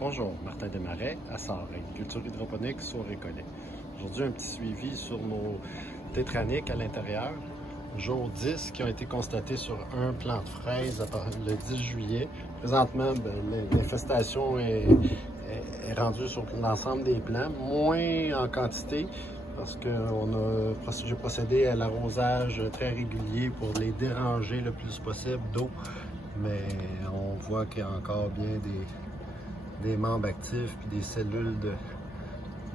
Bonjour, Martin Desmarais, à Sarre, culture hydroponique sur Récollet. Aujourd'hui, un petit suivi sur nos tétraniques à l'intérieur. Jour 10 qui ont été constatés sur un plant de fraises le 10 juillet. Présentement, l'infestation est rendue sur l'ensemble des plants, moins en quantité parce que j'ai procédé à l'arrosage très régulier pour les déranger le plus possible d'eau. Mais on voit qu'il y a encore bien des membres actifs et des cellules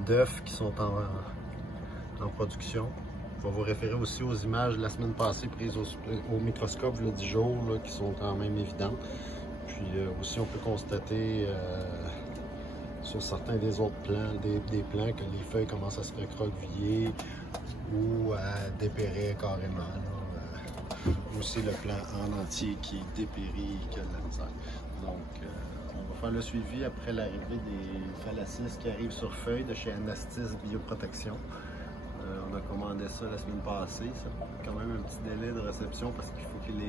d'œufs qui sont en production. Je vais vous référer aussi aux images de la semaine passée prises au microscope le 10 jours là, qui sont quand même évidentes. Puis aussi on peut constater sur certains des autres plants, des plants que les feuilles commencent à se recroqueviller ou à dépérir carrément. Aussi le plant en entier qui dépérit, qui a de la misère. Donc on va faire le suivi après l'arrivée des phallacis qui arrivent sur feuilles de chez Anastis Bioprotection. On a commandé ça la semaine passée. Ça prend quand même un petit délai de réception parce qu'il faut qu'ils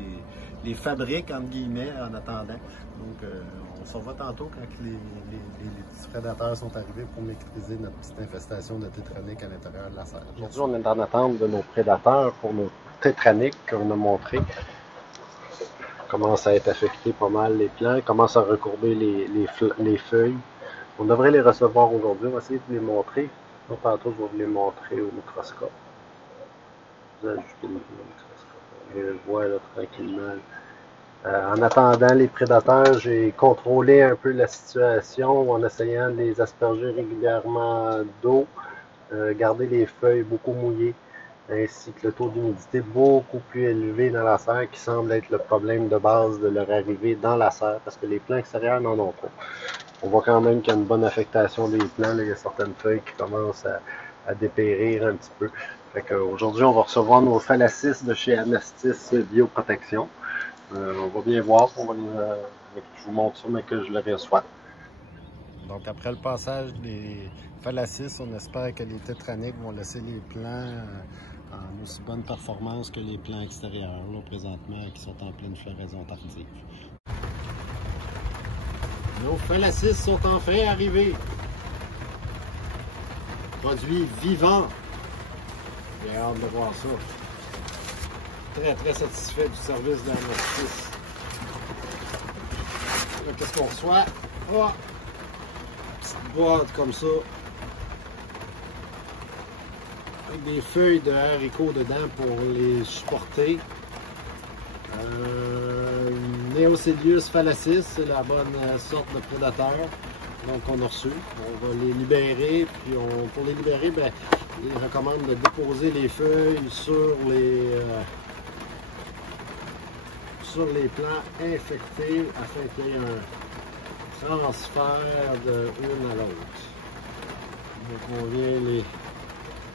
les fabriquent entre guillemets en attendant. Donc on se revoit tantôt quand les petits prédateurs sont arrivés pour maîtriser notre petite infestation de tétraniques à l'intérieur de la serre. Aujourd'hui, on est en attente de nos prédateurs pour nos tétraniques qu'on a montré. Commence à être affecté pas mal les plants, commence à recourber les feuilles. On devrait les recevoir aujourd'hui. On va essayer de les montrer. Donc, tantôt, je vais vous les montrer au microscope. Vous ajustez le microscope. Je le vois là, tranquillement. En attendant les prédateurs, j'ai contrôlé un peu la situation en essayant de les asperger régulièrement d'eau, garder les feuilles beaucoup mouillées, ainsi que le taux d'humidité beaucoup plus élevé dans la serre, qui semble être le problème de base de leur arrivée dans la serre, parce que les plants extérieurs n'en ont pas. On voit quand même qu'il y a une bonne affectation des plants. Là, il y a certaines feuilles qui commencent à dépérir un petit peu. Aujourd'hui, on va recevoir nos phallacis de chez Anastis Bioprotection. On va bien voir. Je vous montre ça, mais que je le reçois. Donc, après le passage des phallacis, on espère que les tétraniques vont laisser les plants en aussi bonne performance que les plants extérieurs, là, présentement, qui sont en pleine floraison tardive. Nos phallacis sont enfin arrivés. Produits vivants. J'ai hâte de voir ça. Très satisfait du service d'Anastis. Qu'est-ce qu'on reçoit? Oh! Petite boîte comme ça. Avec des feuilles de haricots dedans pour les supporter. Neocelius phallacis, c'est la bonne sorte de prédateur. Donc on a reçu. On va les libérer. Puis pour les libérer, il recommande de déposer les feuilles sur les plants infectés afin qu'il y ait un transfert de une à l'autre. Donc on vient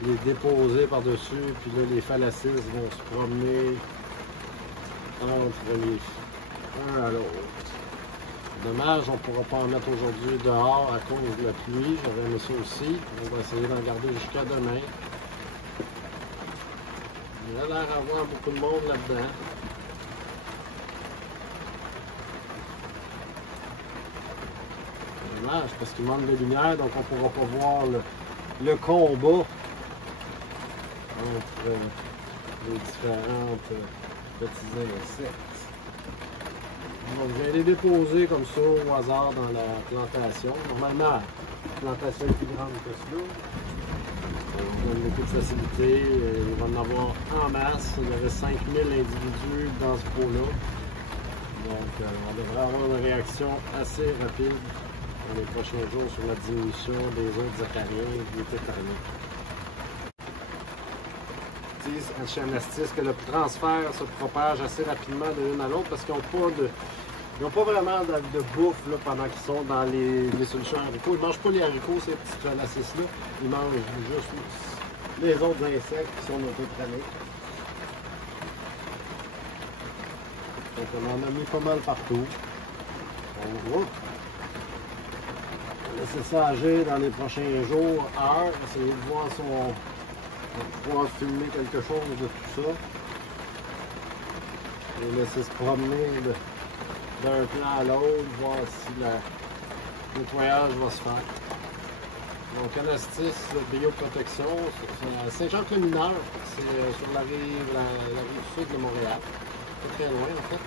les déposer par-dessus, puis là les phallacis vont se promener entre un à l'autre. Dommage, on ne pourra pas en mettre aujourd'hui dehors à cause de la pluie. J'aurais aimé ça aussi. On va essayer d'en garder jusqu'à demain. Il a l'air d'avoir beaucoup de monde là-dedans. Dommage parce qu'il manque de lumière, donc on ne pourra pas voir le combat entre les différentes petits insectes. Donc, je vais les déposer comme ça au hasard dans la plantation. Normalement, la plantation est plus grande que cela. On donne beaucoup de facilité. Il va en avoir en masse. Il y aurait 5000 individus dans ce pot-là. Donc, on devrait avoir une réaction assez rapide dans les prochains jours sur la diminution des autres acariens et des tétraniques. Chez Anastis que le transfert se propage assez rapidement de l'une à l'autre parce qu'ils n'ont pas vraiment de bouffe là, pendant qu'ils sont dans les solutions haricots. Ils ne mangent pas les haricots, ces petits phallacis-là. Ils mangent juste les autres insectes qui sont nos tétraniques. Donc on en a mis pas mal partout. On va laisser ça agir dans les prochains jours, heures, essayer de voir si on va pouvoir filmer quelque chose de tout ça. Et laisser se promener d'un plan à l'autre, voir si Le nettoyage va se faire. Donc, Anastis, bioprotection, c'est à Saint-Jacques-le-Mineur, c'est sur la rive sud de Montréal. Pas très loin, en fait.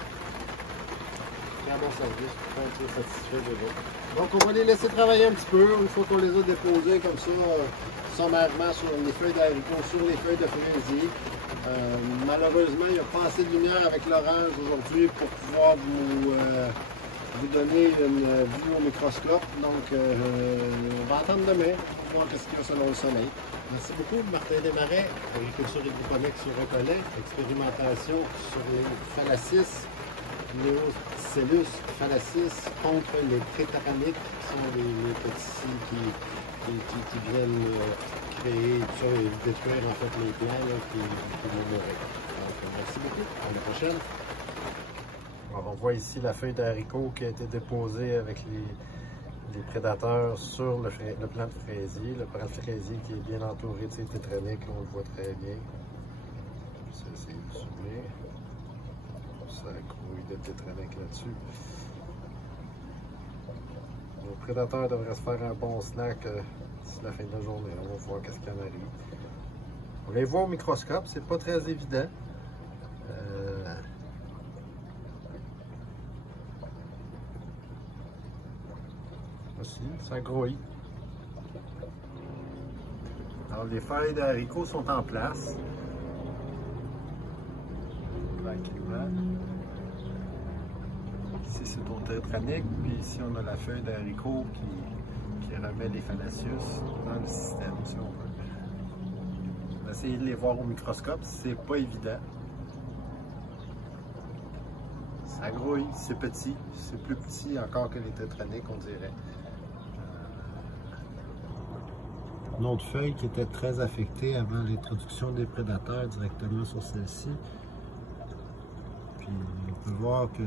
Très bon service, très satisfait de eux. Donc, on va les laisser travailler un petit peu, une fois qu'on les a déposés comme ça, sommairement sur les feuilles d'haricots, sur les feuilles de fraisier. Malheureusement, il n'y a pas assez de lumière avec l'orange aujourd'hui pour pouvoir vous donner une vue au microscope. Donc, on va attendre demain pour voir ce qu'il y a selon le soleil. Merci beaucoup, Martin Desmarais, agriculture hydroponique sur Recollet, expérimentation sur les Phalacis, Neocellus Phalacis contre les Prétaramiques, qui sont les petits qui viennent créer tout ça et détruire en fait les plants là, qui vont mourir. Donc, merci beaucoup, à la prochaine. Alors, on voit ici la feuille d'haricot qui a été déposée avec les prédateurs sur le plant de fraisier. Le plant de fraisier qui est bien entouré de ces tétraniques, on le voit très bien. Je vais essayer de zoomer. Ça grouille de tétraniques là-dessus. Nos prédateurs devraient se faire un bon snack d'ici la fin de la journée. On va voir qu'est-ce qu'il en arrive. On les voit au microscope, c'est pas très évident. Aussi, ça grouille. Alors les feuilles d'haricots sont en place. Tranquillement. Ici c'est au tétranique, puis ici on a la feuille d'haricot qui remet les fallacius dans le système, si on veut. On va essayer de les voir au microscope, c'est pas évident. Ça grouille, c'est petit, c'est plus petit encore que les tétraniques, on dirait. Une autre feuille qui était très affectée avant l'introduction des prédateurs directement sur celle-ci. Puis on peut voir que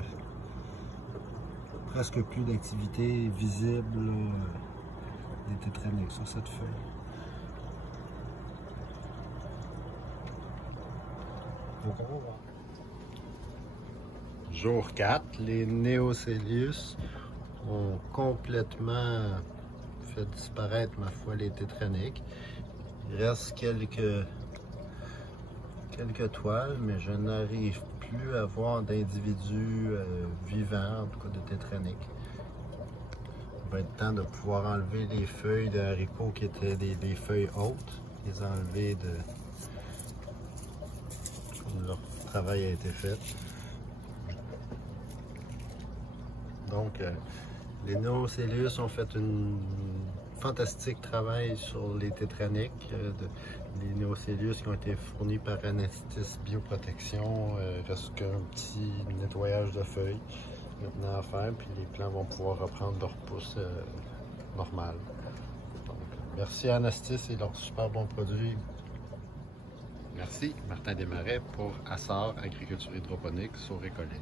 presque plus d'activité visible des tétraniques sur cette feuille. Donc on va voir. Jour 4, les Neocellus ont complètement fait disparaître, ma foi, les tétraniques. Il reste quelques toiles, mais je n'arrive plus à voir d'individus vivants, en tout cas de tétraniques. Il va être temps de pouvoir enlever les feuilles de haricots qui étaient des feuilles hautes, les enlever de... Leur travail a été fait. Donc, les Neocellus ont fait un fantastique travail sur les tétraniques. Les Neocellus qui ont été fournis par Anastis Bioprotection. Il reste qu'un petit nettoyage de feuilles maintenant à faire, puis les plants vont pouvoir reprendre leur pousse normal. Donc, merci à Anastis et leurs super bons produits. Merci, Martin Desmarais pour Assar Agriculture hydroponique sur Recollet.